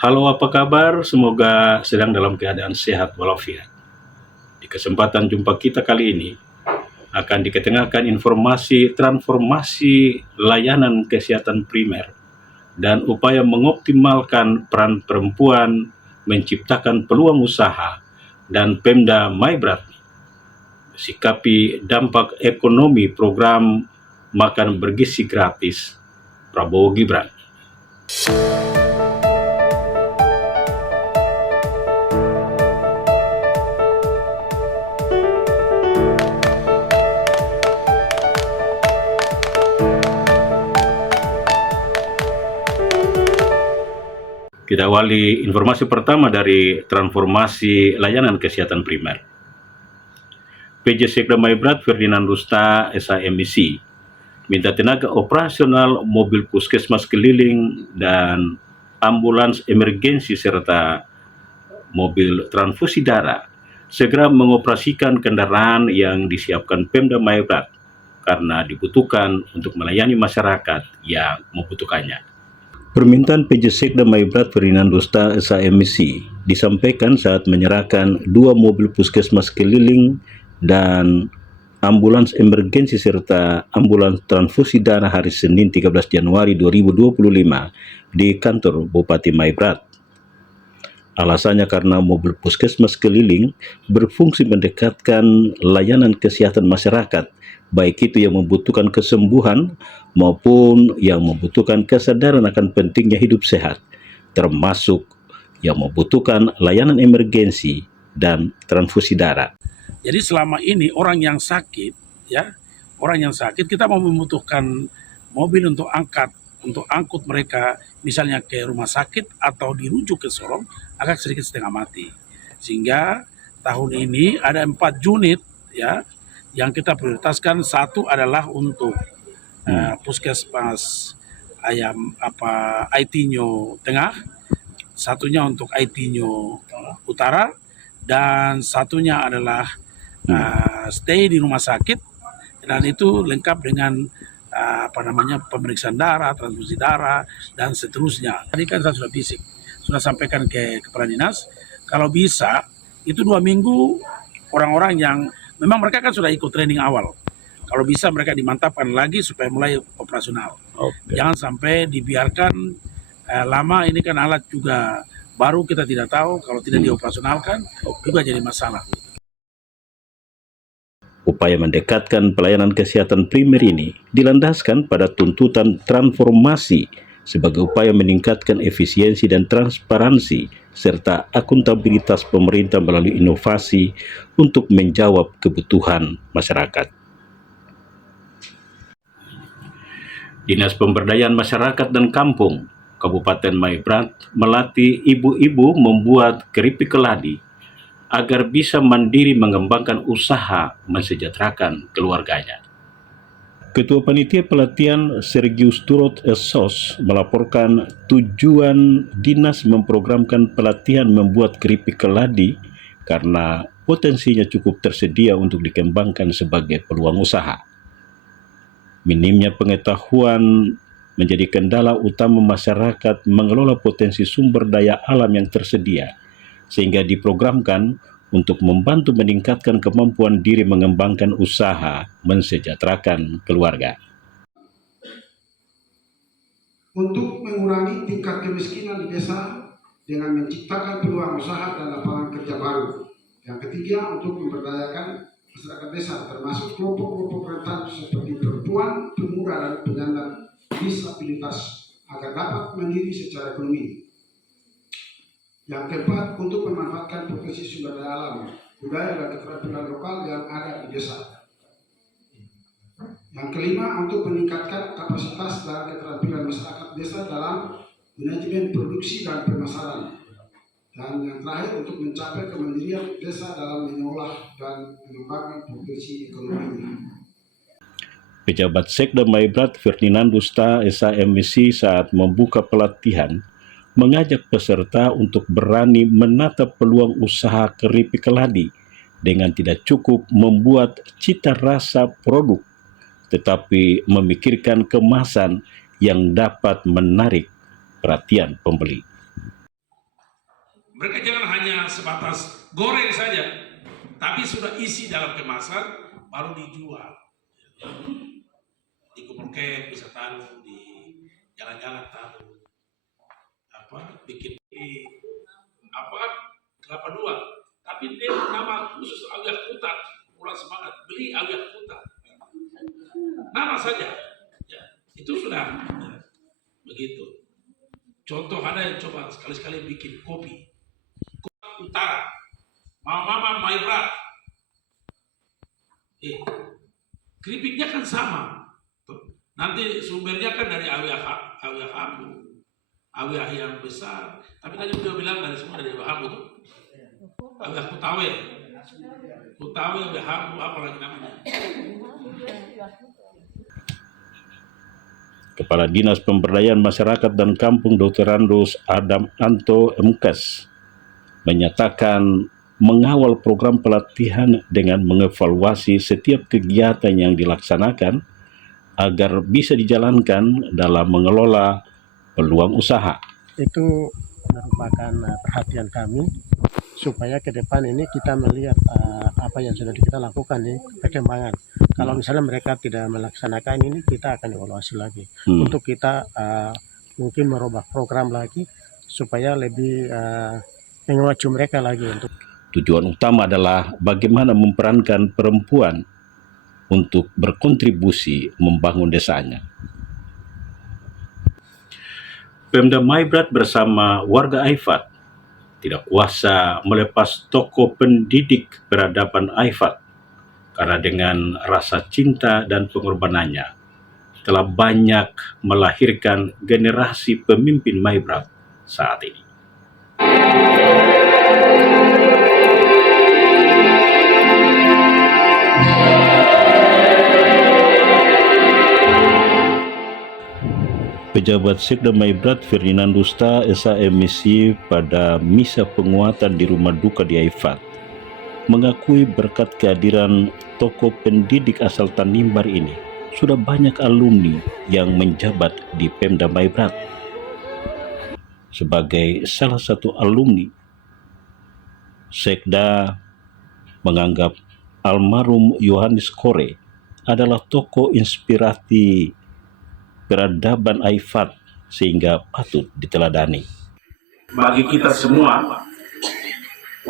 Halo, apa kabar? Semoga sedang dalam keadaan sehat walafiat. Di kesempatan jumpa kita kali ini akan diketengahkan informasi transformasi layanan kesehatan primer dan upaya mengoptimalkan peran perempuan menciptakan peluang usaha dan Pemda Maibrat sikapi dampak ekonomi program makan bergizi gratis Prabowo Gibran. Kita awali informasi pertama dari transformasi layanan kesehatan primer. PJ Sekda Maibrat Ferdinand Rusta SIMC minta tenaga operasional mobil puskesmas keliling dan ambulans emergensi serta mobil transfusi darah segera mengoperasikan kendaraan yang disiapkan Pemda Maibrat karena dibutuhkan untuk melayani masyarakat yang membutuhkannya. Permintaan PJ Sekda Maibrat Ferdinand Rusta SIMC disampaikan saat menyerahkan 2 mobil puskesmas keliling dan ambulans emergensi serta ambulans transfusi darah hari Senin 13 Januari 2025 di kantor Bupati Maibrat. Alasannya karena mobil puskesmas keliling berfungsi mendekatkan layanan kesehatan masyarakat, baik itu yang membutuhkan kesembuhan maupun yang membutuhkan kesadaran akan pentingnya hidup sehat, termasuk yang membutuhkan layanan emergensi dan transfusi darah. Jadi selama ini orang yang sakit kita mau membutuhkan mobil untuk angkut mereka misalnya ke rumah sakit atau dirujuk ke Sorong agak sedikit setengah mati. Sehingga tahun ini ada 4 unit yang kita prioritaskan. Satu adalah untuk puskesmas Aitinyo Tengah, satunya untuk Aitinyo Utara, dan satunya adalah stay di rumah sakit, dan itu lengkap dengan pemeriksaan darah, transfusi darah, dan seterusnya. Tadi kan saya sudah sampaikan ke Kepala Dinas, kalau bisa itu 2 minggu orang-orang yang memang mereka kan sudah ikut training awal, kalau bisa mereka dimantapkan lagi supaya mulai operasional. Jangan sampai dibiarkan lama, ini kan alat juga baru, kita tidak tahu, kalau tidak dioperasionalkan juga jadi masalah. Upaya mendekatkan pelayanan kesehatan primer ini dilandaskan pada tuntutan transformasi sebagai upaya meningkatkan efisiensi dan transparansi serta akuntabilitas pemerintah melalui inovasi untuk menjawab kebutuhan masyarakat. Dinas Pemberdayaan Masyarakat dan Kampung Kabupaten Maibrat melatih ibu-ibu membuat keripik keladi agar bisa mandiri mengembangkan usaha mensejahterakan keluarganya. Ketua Panitia Pelatihan Sergius Turot Esos melaporkan tujuan dinas memprogramkan pelatihan membuat keripik keladi karena potensinya cukup tersedia untuk dikembangkan sebagai peluang usaha. Minimnya pengetahuan menjadi kendala utama masyarakat mengelola potensi sumber daya alam yang tersedia, sehingga diprogramkan untuk membantu meningkatkan kemampuan diri mengembangkan usaha mensejahterakan keluarga. Untuk mengurangi tingkat kemiskinan di desa dengan menciptakan peluang usaha dan lapangan kerja baru. Yang ketiga, untuk memberdayakan masyarakat desa termasuk kelompok-kelompok rentan seperti perempuan, pemuda, dan penyandang disabilitas agar dapat mandiri secara ekonomi. Yang keempat, untuk memanfaatkan potensi sumber daya alam, budaya, dan keterampilan lokal yang ada di desa. Yang kelima, untuk meningkatkan kapasitas dan keterampilan masyarakat desa dalam manajemen produksi dan pemasaran. Dan yang terakhir, untuk mencapai kemandirian desa dalam mengolah dan mengembangkan potensi ekonomi. Pejabat Sekda Maibrat Ferdinand Rusta SIMC saat membuka pelatihan mengajak peserta untuk berani menatap peluang usaha keripik keladi dengan tidak cukup membuat cita rasa produk, tetapi memikirkan kemasan yang dapat menarik perhatian pembeli. Mereka jangan hanya sebatas goreng saja, tapi sudah isi dalam kemasan baru dijual. Di Kuperkek bisa taruh, di jalan-jalan taruh, bikin kelapa dua, tapi dia nama khusus Awiat Kuta. Kurang semangat, beli Awiat Kuta, nama saja, ya, itu sudah ya, begitu. Contoh ada yang coba sekali-sekali bikin kopi Utara, Mama Maibrat, keripiknya kan sama. Nanti sumbernya kan dari Awiah Hamu, Awiah yang besar. Tapi tadi beliau bilang dari semua dari Awiah Hamu tuh, Awiah Kutawe, Awiah Hamu, apa lagi namanya? Kepala Dinas Pemberdayaan Masyarakat dan Kampung Dr. Randus Adam Anto MKes menyatakan mengawal program pelatihan dengan mengevaluasi setiap kegiatan yang dilaksanakan agar bisa dijalankan dalam mengelola peluang usaha. Itu merupakan perhatian kami supaya ke depan ini kita melihat apa yang sudah kita lakukan nih, perkembangan. Kalau misalnya mereka tidak melaksanakan ini, kita akan evaluasi lagi untuk kita mungkin merubah program lagi supaya lebih mengacu mereka lagi. Tujuan utama adalah bagaimana memperankan perempuan untuk berkontribusi membangun desanya. Pemda Maibrat bersama warga Aifat tidak kuasa melepas tokoh pendidik peradaban Aifat karena dengan rasa cinta dan pengorbanannya telah banyak melahirkan generasi pemimpin Maibrat saat ini. Pejabat Sekda Maibrat Ferdinand Dusta SAMC pada misa penguatan di rumah duka di Aifat mengakui berkat kehadiran tokoh pendidik asal Tanimbar ini sudah banyak alumni yang menjabat di Pemda Maibrat. Sebagai salah satu alumni, Sekda menganggap almarhum Yohanes Kore adalah tokoh inspirasi peradaban Aifat sehingga patut diteladani. Bagi kita semua,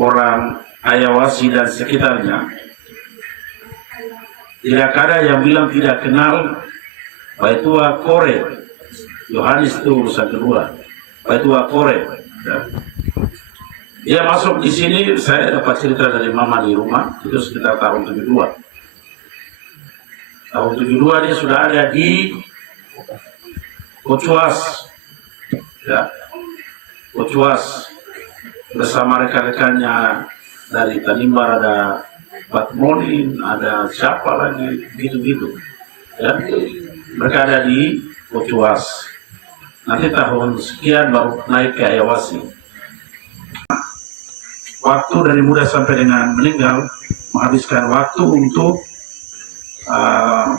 orang Ayawasi dan sekitarnya, tidak ada yang bilang tidak kenal Baitua Kore. Yohanes itu urusan kedua. Baitua Kore. Ya. Dia masuk di sini, saya dapat cerita dari mama di rumah, itu sekitar tahun 72. Tahun 72 dia sudah ada di Kocuas, ya, Kocuas bersama rekan-rekannya dari Tanimbar, ada Batmonin, ada siapa lagi, gitu-gitu, ya. Mereka ada di Kocuas. Nanti tahun sekian baru naik ke Ayawasi. Waktu dari muda sampai dengan meninggal, menghabiskan waktu untuk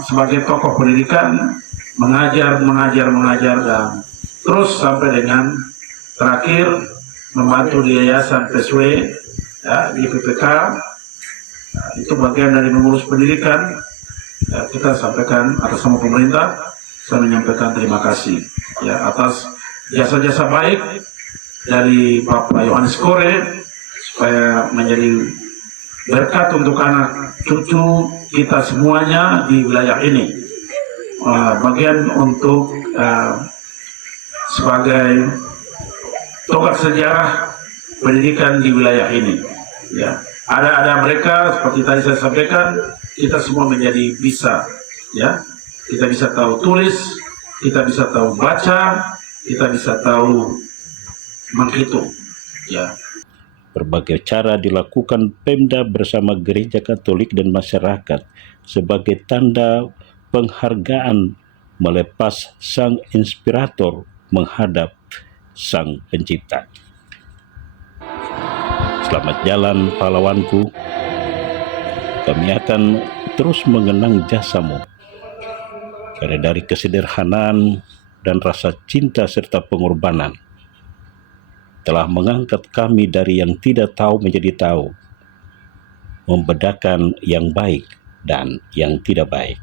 sebagai tokoh pendidikan, mengajar dan terus sampai dengan terakhir membantu di Yayasan PSW, ya, di PPK. Itu bagian dari mengurus pendidikan. Ya, kita sampaikan atas nama pemerintah, saya menyampaikan terima kasih, ya, atas jasa-jasa baik dari Bapak Yohanes Kore supaya menjadi berkat untuk anak cucu kita semuanya di wilayah ini. Bagian untuk sebagai tonggak sejarah pendidikan di wilayah ini, ya. Ada mereka seperti tadi saya sampaikan, kita semua menjadi bisa, ya. Kita bisa tahu tulis, kita bisa tahu baca, kita bisa tahu menghitung, ya. Berbagai cara dilakukan Pemda bersama Gereja Katolik dan masyarakat sebagai tanda penghargaan melepas sang inspirator menghadap sang pencipta. Selamat jalan pahlawanku, kami akan terus mengenang jasamu. Karena dari kesederhanaan dan rasa cinta serta pengorbanan, telah mengangkat kami dari yang tidak tahu menjadi tahu, membedakan yang baik dan yang tidak baik.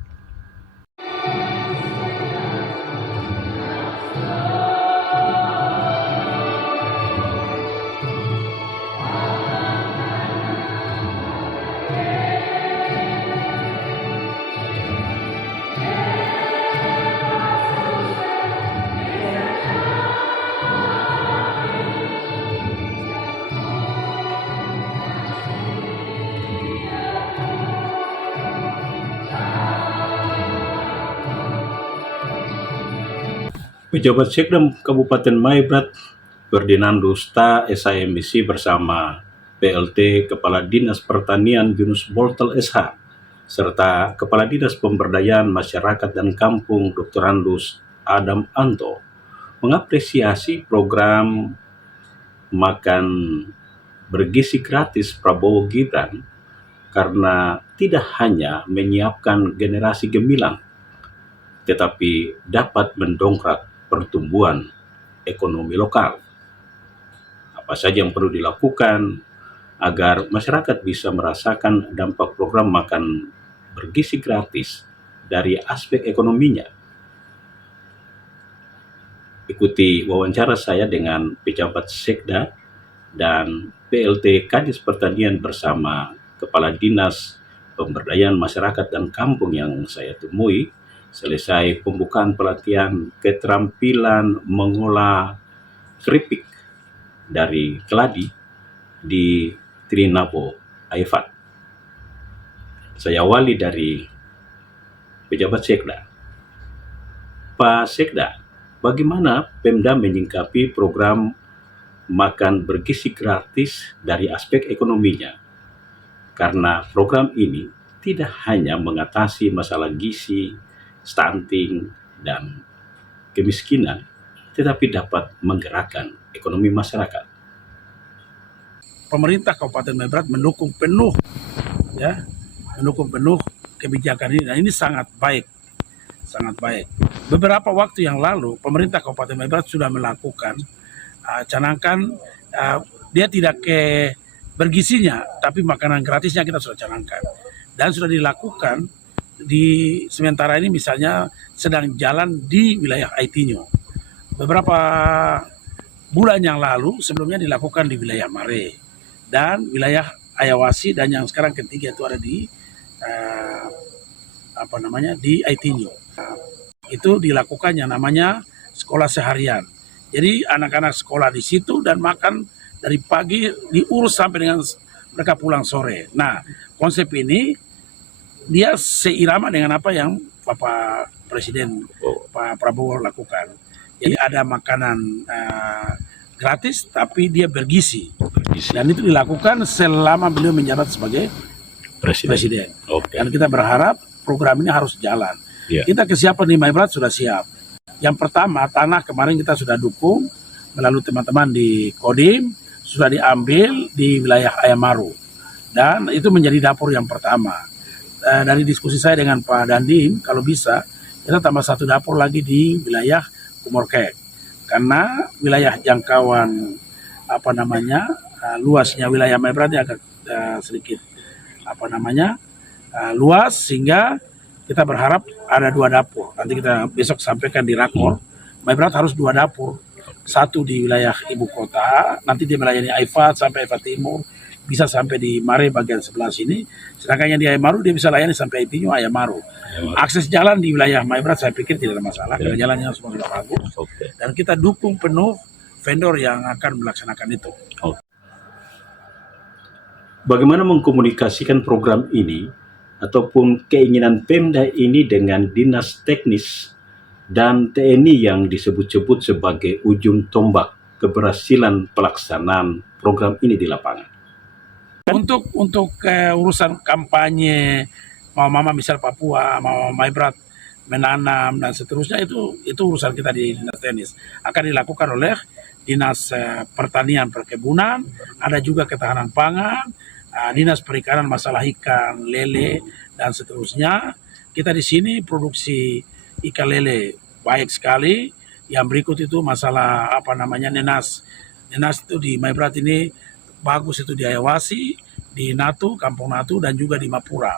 Pejabat Sekda Kabupaten Maibrat Ferdinando Sta SIMC bersama PLT Kepala Dinas Pertanian Yunus Boltel SH serta Kepala Dinas Pemberdayaan Masyarakat dan Kampung Dr. Andus Adam Anto mengapresiasi program makan bergizi gratis Prabowo Gibran karena tidak hanya menyiapkan generasi gemilang, tetapi dapat mendongkrak pertumbuhan ekonomi lokal. Apa saja yang perlu dilakukan agar masyarakat bisa merasakan dampak program makan bergizi gratis dari aspek ekonominya? Ikuti wawancara saya dengan pejabat Sekda dan PLT Kadis Pertanian bersama Kepala Dinas Pemberdayaan Masyarakat dan Kampung yang saya temui selesai pembukaan pelatihan keterampilan mengolah keripik dari keladi di Trinabo, Aifat. Saya awali dari pejabat Sekda. Pak Sekda, bagaimana Pemda menyingkapi program makan bergizi gratis dari aspek ekonominya? Karena program ini tidak hanya mengatasi masalah gizi, stunting, dan kemiskinan, tetapi dapat menggerakkan ekonomi masyarakat. Pemerintah Kabupaten Maibrat mendukung penuh kebijakan ini, dan ini sangat baik. Beberapa waktu yang lalu pemerintah Kabupaten Maibrat sudah melakukan canangkan, dia tidak ke bergizinya, tapi makanan gratisnya kita sudah canangkan dan sudah dilakukan di sementara ini. Misalnya sedang jalan di wilayah Aitinyo. Beberapa bulan yang lalu sebelumnya dilakukan di wilayah Mare dan wilayah Ayawasi, dan yang sekarang ketiga itu ada di di Aitinyo. Itu dilakukan yang namanya sekolah seharian. Jadi anak-anak sekolah di situ dan makan dari pagi diurus sampai dengan mereka pulang sore. Nah, konsep ini dia seirama dengan apa yang Bapak Presiden Pak Prabowo lakukan. Jadi ada makanan gratis tapi dia bergizi. Dan itu dilakukan selama beliau menjabat sebagai Presiden. Okay. Dan kita berharap program ini harus jalan. Yeah. Kita kesiapan di Maibrat sudah siap. Yang pertama, tanah kemarin kita sudah dukung melalui teman-teman di Kodim, sudah diambil di wilayah Ayamaru. Dan itu menjadi dapur yang pertama. Dari diskusi saya dengan Pak Dandim, kalau bisa kita tambah satu dapur lagi di wilayah Kumorkek. Karena wilayah jangkauan luasnya wilayah Maibrat agak sedikit luas, sehingga kita berharap ada 2 dapur. Nanti kita besok sampaikan di Rakor. Maibrat harus 2 dapur. Satu di wilayah ibu kota, nanti dia melayani Aifat sampai Aifat Timur, bisa sampai di Mare bagian sebelah sini. Sedangkan yang di Ayamaru dia bisa layani sampai Aitinyo, Ayamaru. Akses jalan di wilayah Maibrat saya pikir tidak ada masalah, karena jalannya semua sudah bagus. Okay. Dan kita dukung penuh vendor yang akan melaksanakan itu. Okay. Bagaimana mengkomunikasikan program ini ataupun keinginan Pemda ini dengan dinas teknis dan TNI yang disebut-sebut sebagai ujung tombak keberhasilan pelaksanaan program ini di lapangan? Untuk urusan kampanye, mau mama misal Papua, mau Maibrat menanam dan seterusnya, itu urusan kita di dinas teknis. Akan dilakukan oleh dinas pertanian perkebunan, ada juga ketahanan pangan, dinas perikanan masalah ikan, lele dan seterusnya. Kita di sini produksi ikan lele baik sekali. Yang berikut itu masalah nenas dinas itu di Maibrat ini bagus itu di Ayawasi, di Natu, Kampung Natu, dan juga di Mapura.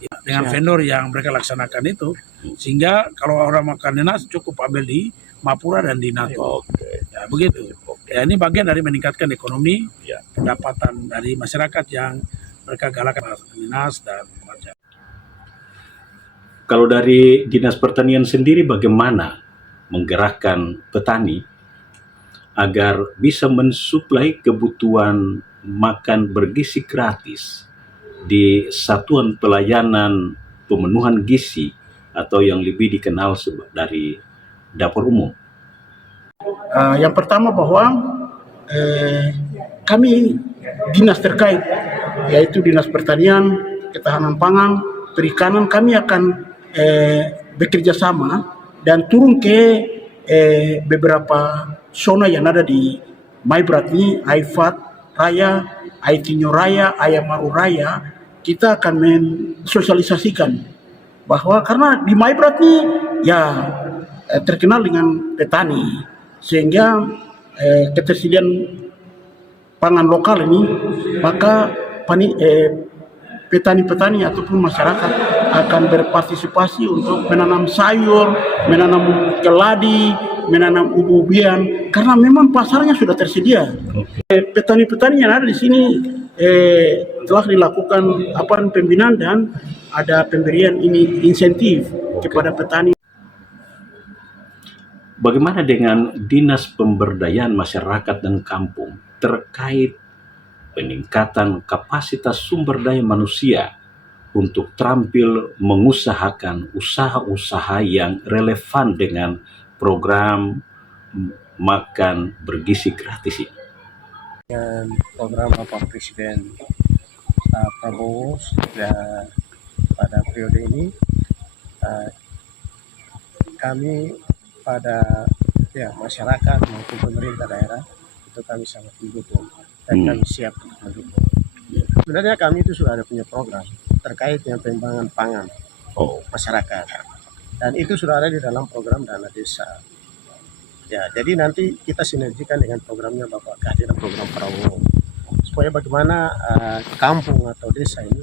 Ya, dengan Siap. vendor yang mereka laksanakan itu, sehingga kalau orang makan dinas cukup ambil di Mapura dan di Natu. Ya, begitu. Ya, ini bagian dari meningkatkan ekonomi, pendapatan dari masyarakat yang mereka galakkan dinas dan macam. Kalau dari Dinas Pertanian sendiri bagaimana menggerakkan petani agar bisa mensuplai kebutuhan makan bergizi gratis di Satuan Pelayanan Pemenuhan Gizi atau yang lebih dikenal dari dapur umum? Yang pertama bahwa kami dinas terkait, yaitu Dinas Pertanian, Ketahanan Pangan, Perikanan, kami akan bekerja sama dan turun ke beberapa zona yang ada di Maibrat ini, Aifat Raya, Aitinyo Raya, Ayamaru Raya. Kita akan mensosialisasikan bahwa karena di Maibrat ini ya terkenal dengan petani, sehingga ketersediaan pangan lokal ini, maka petani-petani ataupun masyarakat akan berpartisipasi untuk menanam sayur, menanam keladi, menanam ubi-ubian, karena memang pasarnya sudah tersedia. Petani-petani yang ada di sini telah dilakukan pembinaan dan ada pemberian insentif kepada petani. Bagaimana dengan Dinas Pemberdayaan Masyarakat dan Kampung terkait peningkatan kapasitas sumber daya manusia untuk terampil mengusahakan usaha-usaha yang relevan dengan program makan bergizi gratis ini? Dengan program Bapak Presiden Prabowo sudah pada periode ini, kami pada masyarakat maupun pemerintah daerah itu kami sangat mendukung dan kami siap untuk mendukung. Sebenarnya kami itu sudah ada punya program terkait dengan pengembangan pangan masyarakat, dan itu sudah ada di dalam program dana desa. Ya, jadi nanti kita sinergikan dengan programnya Bapak kehadiran program Prabowo supaya bagaimana kampung atau desa ini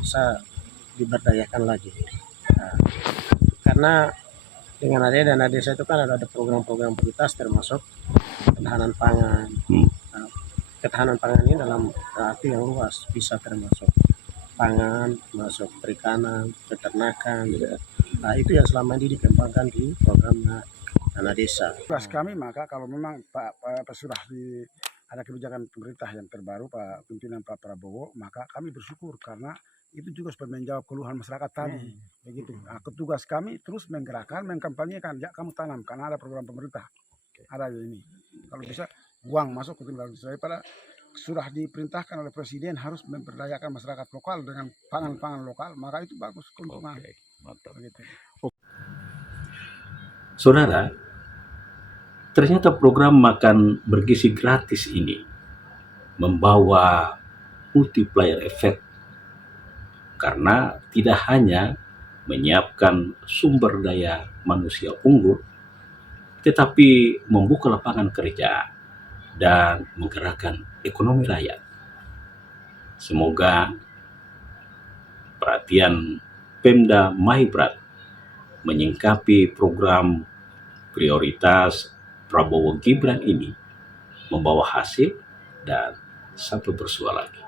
bisa diberdayakan lagi. Nah, karena dengan adanya dana desa itu kan ada program-program prioritas termasuk ketahanan pangan. Nah, ketahanan pangan ini dalam arti yang luas, bisa termasuk pangan, masuk perikanan, peternakan. Nah, itu yang selama ini dikembangkan di program dana desa. Tugas kami maka kalau memang Pak sudah ada kebijakan pemerintah yang terbaru pimpinan Pak Prabowo, maka kami bersyukur karena itu juga supaya menjawab keluhan masyarakat tadi. Begitu. Nah, tugas kami terus menggerakkan, mengkampanyekan, ya kamu tanam karena ada program pemerintah. Ada ini. Kalau bisa uang masuk ke timbangan daripada sudah diperintahkan oleh Presiden harus memberdayakan masyarakat lokal dengan pangan-pangan lokal, maka itu bagus keuntungan. Mantap. Begitu. Saudara, ternyata program makan bergizi gratis ini membawa multiplier effect karena tidak hanya menyiapkan sumber daya manusia unggul, tetapi membuka lapangan kerja dan menggerakkan ekonomi rakyat. Semoga perhatian Pemda Maibrat menyingkapi program prioritas Prabowo Gibran ini membawa hasil dan sampai bersua lagi.